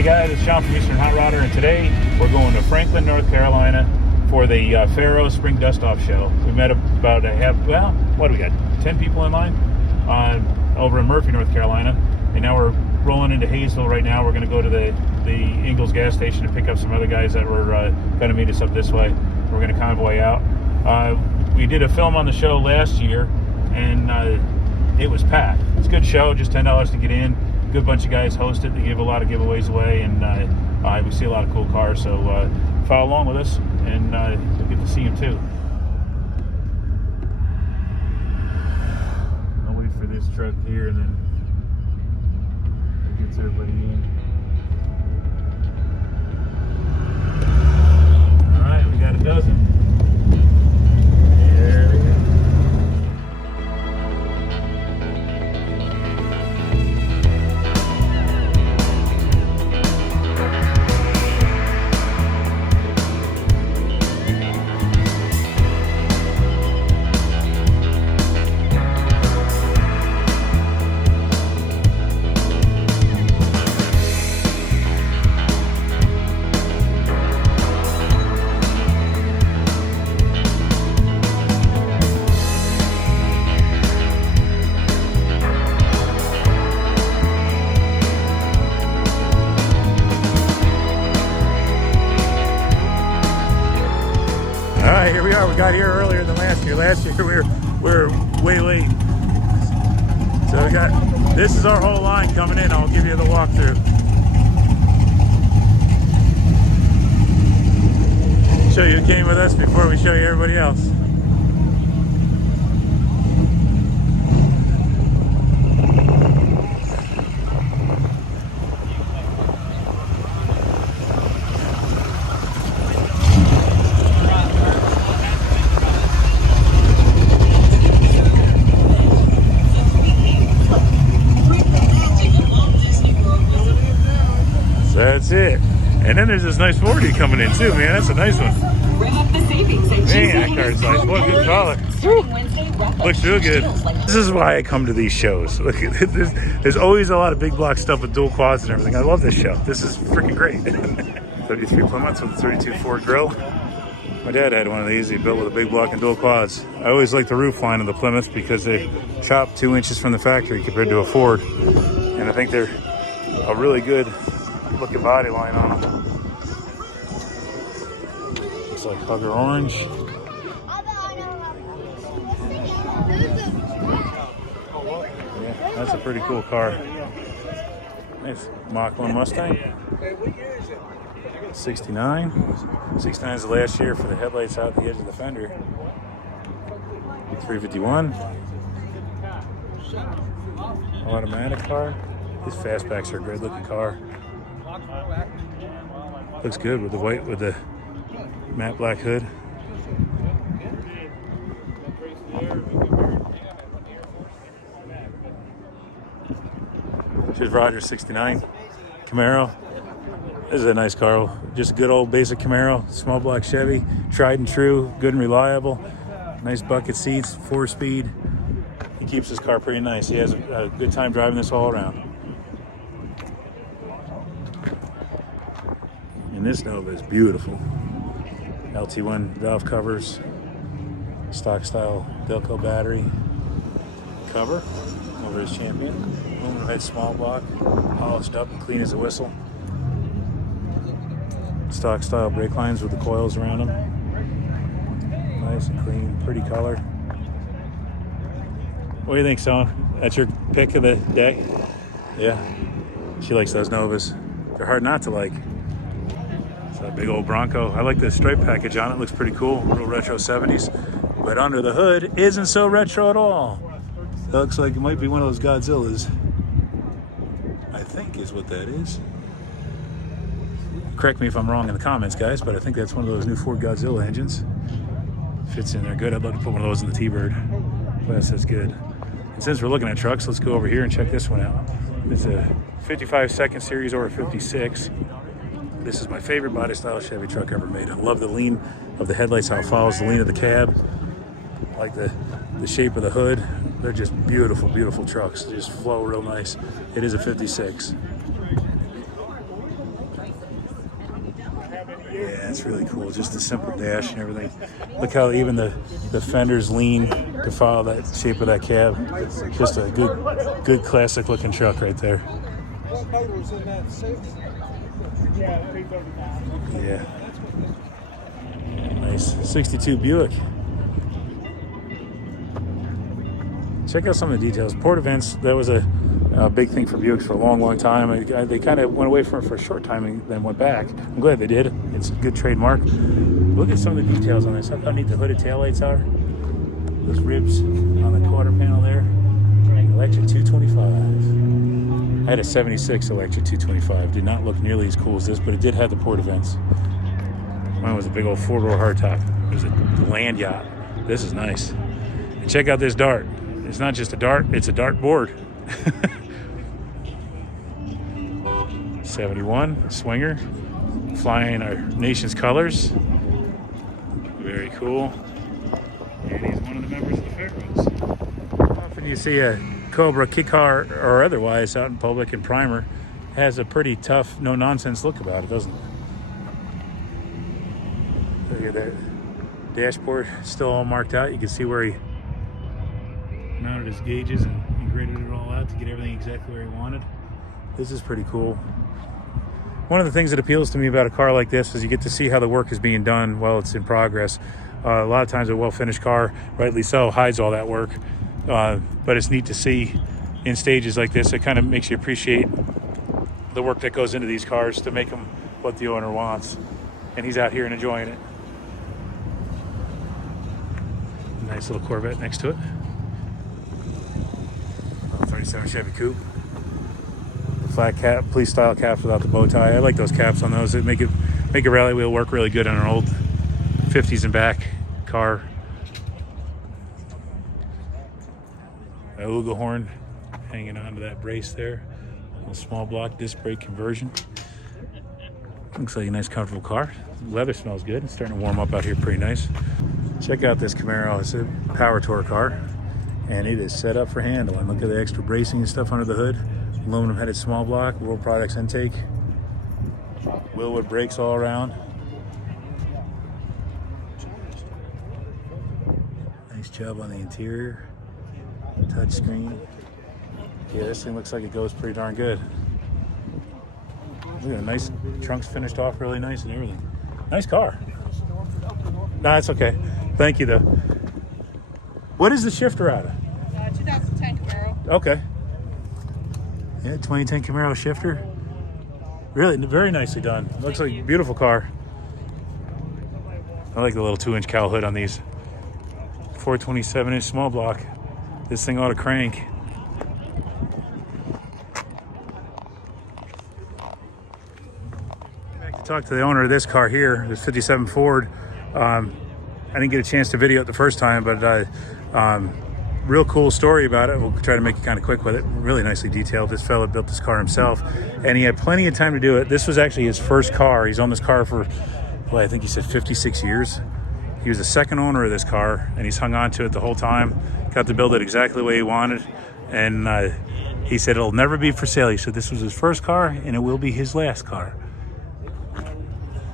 Hey guys, it's Sean from Eastern Hot Rodder, and today we're going to Franklin, North Carolina for the Pharaohs Spring Dust-Off Show. We met about 10 people in line over in Murphy, North Carolina, and now we're rolling into Hayesville right now. We're going to go to the Ingalls gas station to pick up some other guys that were going to meet us up this way. We're going to convoy out. We did a film on the show last year, and it was packed. It's a good show, just $10 to get in. Good bunch of guys host it. They give a lot of giveaways away, and we see a lot of cool cars. So follow along with us, and you'll get to see them too. I'll wait for this truck here, and then it gets everybody in. All right, we got a dozen. There we go. Here we are. We got here earlier than last year. Last year we were way late. So this is our whole line coming in. I'll give you the walkthrough. Show you who came with us before we show you everybody else. That's it. And then there's this nice 40 coming in too, man. That's a nice one. Man, that car's nice. What a good color. Woo. Looks real good. This is why I come to these shows. Look, there's always a lot of big block stuff with dual quads and everything. I love this show. This is freaking great. 33 Plymouths with a 32 Ford grill. My dad had one of these. He built with a big block and dual quads. I always like the roof line of the Plymouth because they chop 2 inches from the factory compared to a Ford. And I think they're a really good looking body line on them. Looks like Hugger Orange. Yeah, that's a pretty cool car. Nice Mach 1 Mustang. 69. 69 is the last year for the headlights out the edge of the fender. 351. Automatic car. These fastbacks are a great looking car. Looks good with the white, with the matte black hood. Here's Roger 69 Camaro. This is a nice car. Just a good old basic Camaro, small block Chevy, tried and true, good and reliable. Nice bucket seats, 4-speed. He keeps his car pretty nice. He has a good time driving this all around. And this Nova is beautiful. LT1 valve covers, stock style Delco battery cover over his Champion. Aluminum head small block, polished up and clean as a whistle. Stock style brake lines with the coils around them. Nice and clean, pretty color. What do you think, Son? That's your pick of the day? Yeah, she likes those Novas. They're hard not to like. That big old Bronco. I like the stripe package on it. Looks pretty cool. Real retro 70s. But under the hood isn't so retro at all. That looks like it might be one of those Godzillas. I think is what that is. Correct me if I'm wrong in the comments, guys, but I think that's one of those new Ford Godzilla engines. Fits in there good. I'd love to put one of those in the T-Bird. That's good. And since we're looking at trucks, let's go over here and check this one out. It's a 55 second series or a 56. This is my favorite body style Chevy truck ever made. I love the lean of the headlights, how it follows the lean of the cab. I like the shape of the hood. They're just beautiful, beautiful trucks. They just flow real nice. It is a 56. That's really cool. Just the simple dash and everything. Look how even the fenders lean to follow that shape of that cab. Just a good classic looking truck right there. Yeah. Nice. 62 Buick. Check out some of the details. Port events, that was a big thing for Buicks for a long time. They kind of went away from it for a short time and then went back. I'm glad they did. It's a good trademark. Look at some of the details on this. Look how neat the hooded taillights are. Those ribs on the quarter panel there. Electric 225. I had a 76 electric 225. Did not look nearly as cool as this, but it did have the port events. Mine was a big old 4-door hardtop. It was a land yacht. This is nice. And check out this dart. It's not just a dart, it's a dart board. 71 swinger, flying our nation's colors. Very cool. And he's one of the members of the Pharaohs. Often you see a Cobra kit car or otherwise out in public, and primer has a pretty tough, no nonsense look about it, doesn't it? Look at that dashboard, still all marked out. You can see where he mounted his gauges and graded it all out to get everything exactly where he wanted. This is pretty cool. One of the things that appeals to me about a car like this is you get to see how the work is being done while it's in progress. A lot of times a well-finished car, rightly so, hides all that work. But it's neat to see in stages like this. It kind of makes you appreciate the work that goes into these cars to make them what the owner wants. And he's out here and enjoying it. Nice little Corvette next to it. 37 Chevy Coupe. Flat cap, police style caps without the bow tie. I like those caps on those. It make a rally wheel work really good on an old 50s and back car. A Horn hanging onto that brace there. A little small block disc brake conversion. Looks like a nice comfortable car. The leather smells good. It's starting to warm up out here pretty nice. Check out this Camaro. It's a power tour car. And it is set up for handling. Look at the extra bracing and stuff under the hood. Aluminum headed small block, World Products intake. Willwood brakes all around. Nice job on the interior. Touch screen. Yeah, this thing looks like it goes pretty darn good. Look at the nice trunks finished off really nice and everything. Nice car. No, it's okay. Thank you though. What is the shifter out of? 2010 Camaro. Okay. Yeah, 2010 Camaro shifter. Really, very nicely done. Looks like a beautiful car. I like the little 2-inch cowl hood on these. 427-inch small block. This thing ought to crank. Back to talk to the owner of this car here, this 57 Ford. I didn't get a chance to video it the first time, but real cool story about it. We'll try to make it kind of quick with it. Really nicely detailed. This fella built this car himself, and he had plenty of time to do it. This was actually his first car. He's owned this car for, well, I think he said 56 years. He was the second owner of this car, and he's hung on to it the whole time. Got to build it exactly the way he wanted, and he said it'll never be for sale. He said this was his first car, and it will be his last car.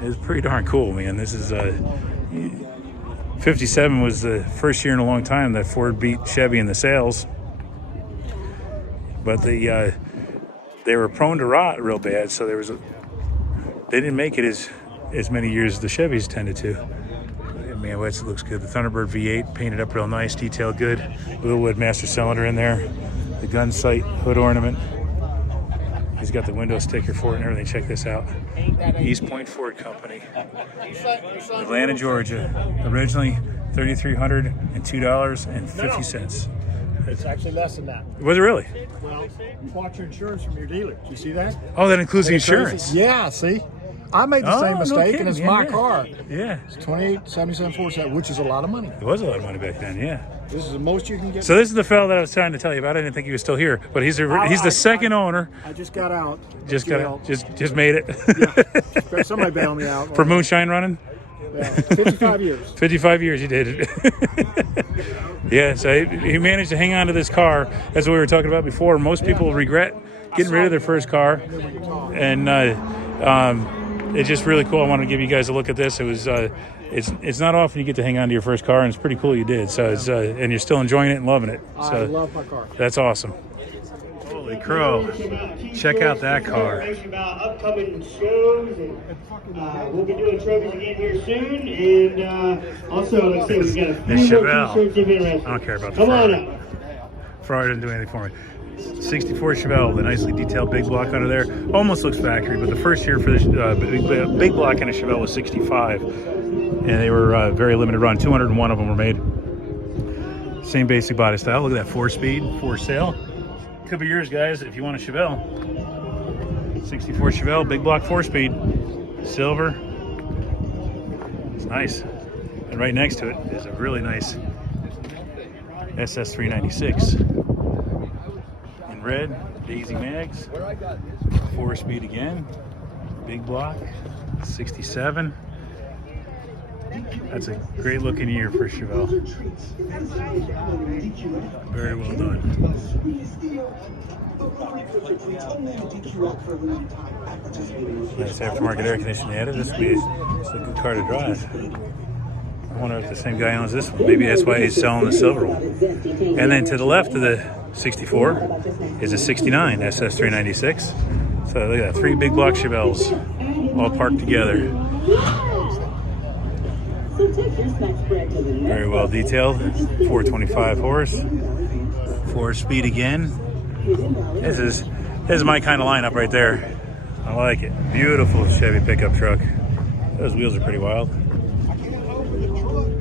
It's pretty darn cool, man. This is 57 was the first year in a long time that Ford beat Chevy in the sales, but they were prone to rot real bad, so they didn't make it as many years as the Chevys tended to. Man, it looks good. The Thunderbird V8 painted up real nice, detailed good. Willwood master cylinder in there. The gun sight hood ornament. He's got the window sticker for it and everything. Check this out. East Point Ford Company, Atlanta, Georgia. Originally $3,302.50. It's actually less than that. Was it really? Well, you bought your insurance from your dealer. You see that? Oh, that includes the insurance. Yeah, see? I made the same mistake, and it's my car. Yeah. It's $28,7747, which is a lot of money. It was a lot of money back then, yeah. This is the most you can get. So this is the fellow that I was trying to tell you about. I didn't think he was still here, but he's the second owner. I just got out. Just made it. Yeah. Somebody bailed me out. For moonshine running? Yeah. 55 years. 55 years you did it. Yeah, so he managed to hang on to this car. That's what we were talking about before. Most people regret getting rid of their first car. And it's just really cool. I wanted to give you guys a look at this. It was it's not often you get to hang on to your first car, and it's pretty cool you did. So it's and you're still enjoying it and loving it. So I love my car. That's awesome. Holy crow! Check out that car. About upcoming shows, and we'll be doing trophies again here soon. And also, like I said, we've got a few more t-shirts if you're interested. I don't care about the Come on Ferrari. up. Ferrari didn't do anything for me. 64 Chevelle, the nicely detailed big block under there. Almost looks factory, but the first year for this big block in a Chevelle was 65. And they were very limited run. 201 of them were made. Same basic body style. Look at that 4-speed, 4-sail. Could be yours, guys, if you want a Chevelle. 64 Chevelle, big block 4-speed. Silver. It's nice. And right next to it is a really nice SS396. In red, Daisy Mags. 4-speed again. Big block. 67. That's a great looking year for Chevelle. Very well done. Nice aftermarket air conditioning added. This would be a good car to drive. I wonder if the same guy owns this one. Maybe that's why he's selling the silver one. And then to the left of the 64 is a 69 SS396. So look at that, 3 big block Chevelles all parked together. Very well detailed. 425 horse. 4-speed again. This is my kind of lineup right there. I like it. Beautiful Chevy pickup truck. Those wheels are pretty wild.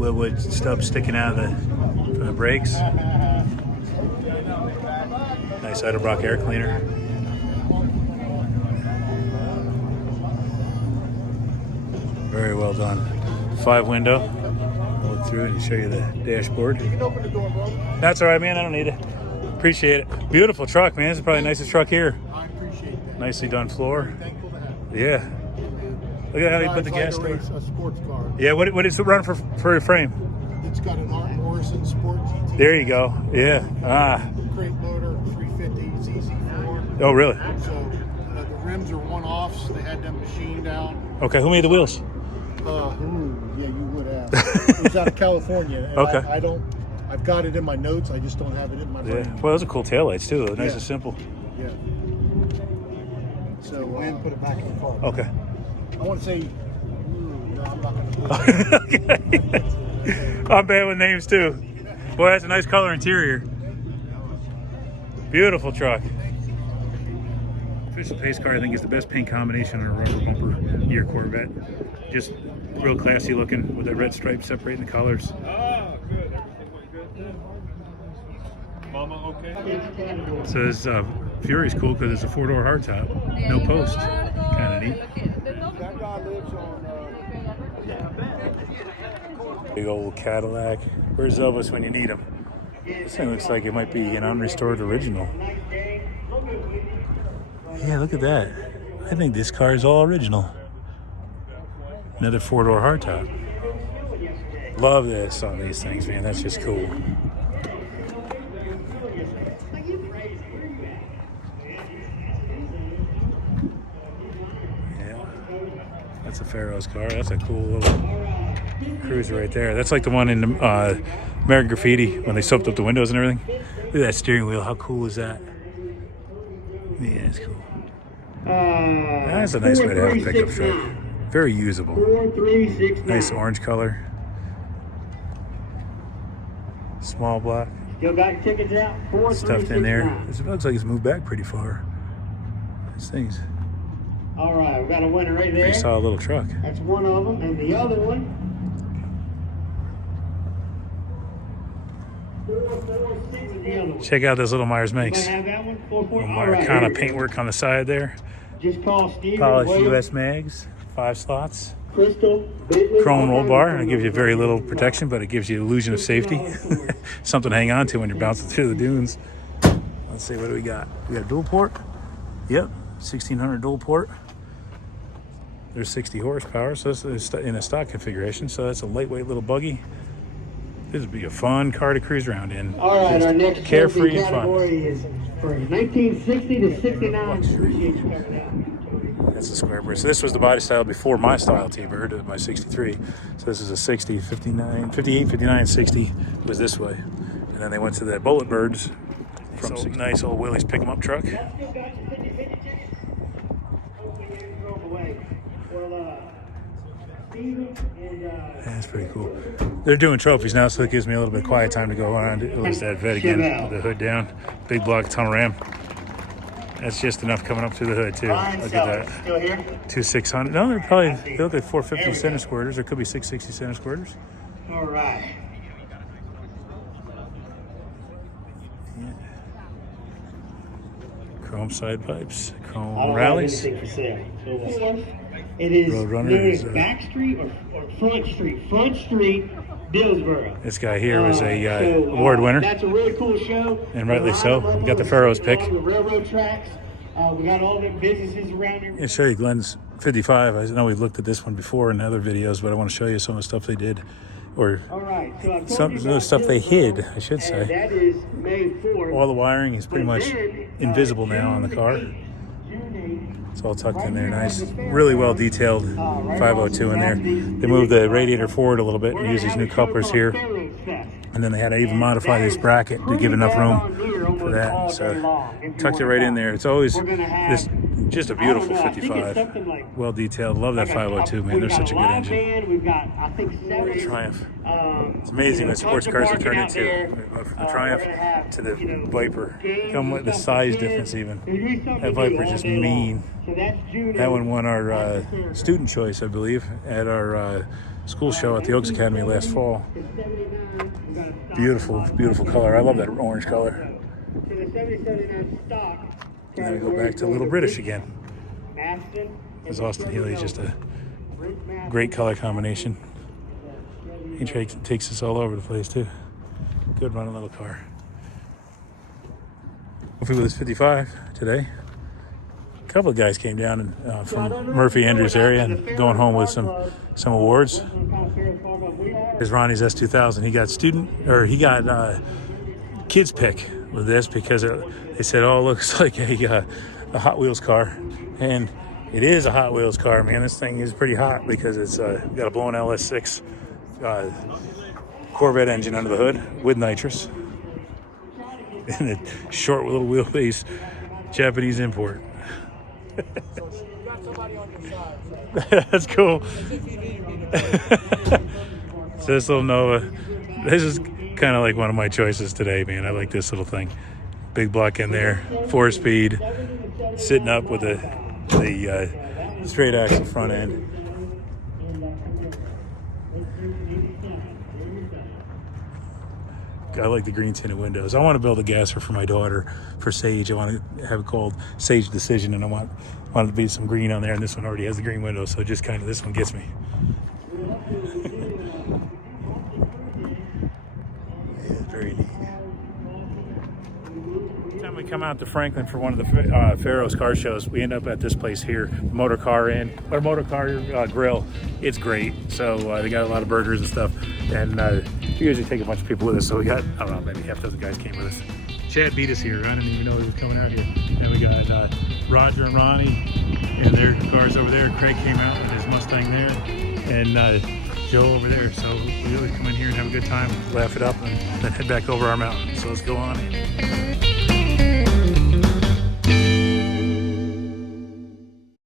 Wood stub sticking out of from the brakes. Nice Edelbrock air cleaner. Very well done. 5-window. I'll look through it and show you the dashboard. You can open the door, bro. That's all right, man. I don't need it. Appreciate it. Beautiful truck, man. This is probably the nicest truck here. I appreciate that. Nicely done floor. Thankful to have it. Yeah. Look at how you put the gas Like door. a sports car. Yeah. What is it run for a frame? It's got an Art Morrison Sport GT. There you go. Yeah. Crate motor, 350 ZZ4. Oh, really? So the rims are one-offs. They had them machined out. Okay. Who made the wheels? Yeah, you would have. It was out of California. And Okay. I've got it in my notes. I just don't have it in my brain. Yeah. Well, those are cool taillights too. They're nice Yeah. and simple. Yeah. So I didn't put it back in the car. Okay. I want to say, no, I'm not going to do it. Okay. I'm bad with names too. Boy, that's a nice color interior. Beautiful truck. Official pace car, I think, is the best paint combination on a rubber bumper year Corvette. Just real classy looking with that red stripe separating the colors. Oh, good. Good. Mama, okay? So this Fury's cool because it's a 4-door hardtop, no post. Kind of neat. That guy lives on. Big old Cadillac. Where's Elvis when you need him? This thing looks like it might be an unrestored original. Yeah, look at that. I think this car is all original. Another 4-door hardtop. Love this on these things, man. That's just cool. Yeah, that's a Pharaohs car. That's a cool little cruiser right there. That's like the one in American Graffiti when they soaped up the windows and everything. Look at that steering wheel. How cool is that? Yeah, it's cool. That's a nice way to have a pickup truck. Very usable. 4369. Nice orange color. Small block. Still got your tickets out. Stuffed in there. 4369. It looks like it's moved back pretty far. This thing's All right, we got a winner right there. pretty solid little truck. That's one of them, and the other one. 446 is the other one. Check out this little Myers Anybody Makes. have that one? 44. Little All right, Maracana here. paintwork on the side there. Just call Steve. Polished US mags. 5 slots. Crystal. Bentley, Chrome roll all bar. kinds It of gives you very little protection, but it gives you illusion of safety. Something to hang on to when you're bouncing through the dunes. Let's see, what do we got? We got a dual port. Yep, 1600 dual port. There's 60 horsepower, so this is in a stock configuration. So that's a lightweight little buggy. This would be a fun car to cruise around in. All right, Just our next carefree and fun. category is for 1960 to 69. Appreciate you coming out. That's a square bird. So this was the body style before my style T-bird, my 63. So this is a 60, 59, 58, 59, 60 was this way. And then they went to the bullet birds from so nice old Willie's pick 'em up truck. That's pretty cool. They're doing trophies now, so it gives me a little bit of quiet time to go around. There's that vet again with the hood down. Big block tunnel ram. That's just enough coming up through the hood, too. Look at that. Still here? 2600. No, they're probably, they look like 450 center squirters. There could be 660 center squirters. All right. Yeah. Chrome side pipes, I chrome don't rallies. have anything for sale. It is Roadrunner either is, back street or front street. Front street, Dillsboro. This guy here was a award winner. That's a really cool show. And rightly so. We got the Pharaohs pick. Along the railroad tracks. We got all the businesses around here. I'll show you Glenn's 55. I know we've looked at this one before in other videos, but I want to show you some of the stuff they did. Or All right, so I've told some you of the about stuff they hid, Dillsboro, I should and say. that is May 4th. All the wiring is pretty much invisible now on the car. June 8th. It's all tucked in there nice. Really well detailed 502 in there. They moved the radiator forward a little bit and used these new couplers here. And then they had to even modify this bracket to give enough room for that. So tucked it right in there. It's always this, just a beautiful 55. Well detailed. Love that 502, man. They're such a good engine. We've got, I think, 7 Triumph. It's amazing what sports cars have turned into. From the Triumph to the Viper. Come with the size difference even. That Viper is just mean. That one won our student choice, I believe, at our school show at the Oaks Academy last fall. Beautiful, beautiful color. I love that orange color. And then we go back to Little British again. Because Austin Healy is just a great color combination. He takes us all over the place too. Good running little car. Hopefully with this 55 today. A couple of guys came down from Murphy Andrews area and going home with some awards. There's Ronnie's S2000. He got kids pick with this because they said, oh, it looks like a Hot Wheels car. And it is a Hot Wheels car, man. This thing is pretty hot because it's got a blown LS6 Corvette engine under the hood with nitrous. And a short little wheelbase Japanese import. That's cool. So this little Nova, this is kind of like one of my choices today, man. I like this little thing. Big block in there, 4-speed, sitting up with the straight axle front end. I like the green tinted windows. I want to build a gasser for my daughter for Sage. I want to have it called Sage Decision, and I want it to be some green on there. And this one already has the green windows, so just kind of this one gets me. Yeah, very neat. Every time we come out to Franklin for one of the Pharaohs car shows, we end up at this place here, Motor Car Grill. It's great. So they got a lot of burgers and stuff, and we usually take a bunch of people with us. So we got, I don't know, maybe half a dozen guys came with us. Chad beat us here. I didn't even know he was coming out here. And we got Roger and Ronnie and their cars over there. Craig came out with his Mustang there, and Joe over there. So we really come in here and have a good time, laugh it up, and then head back over our mountain. So let's go on in.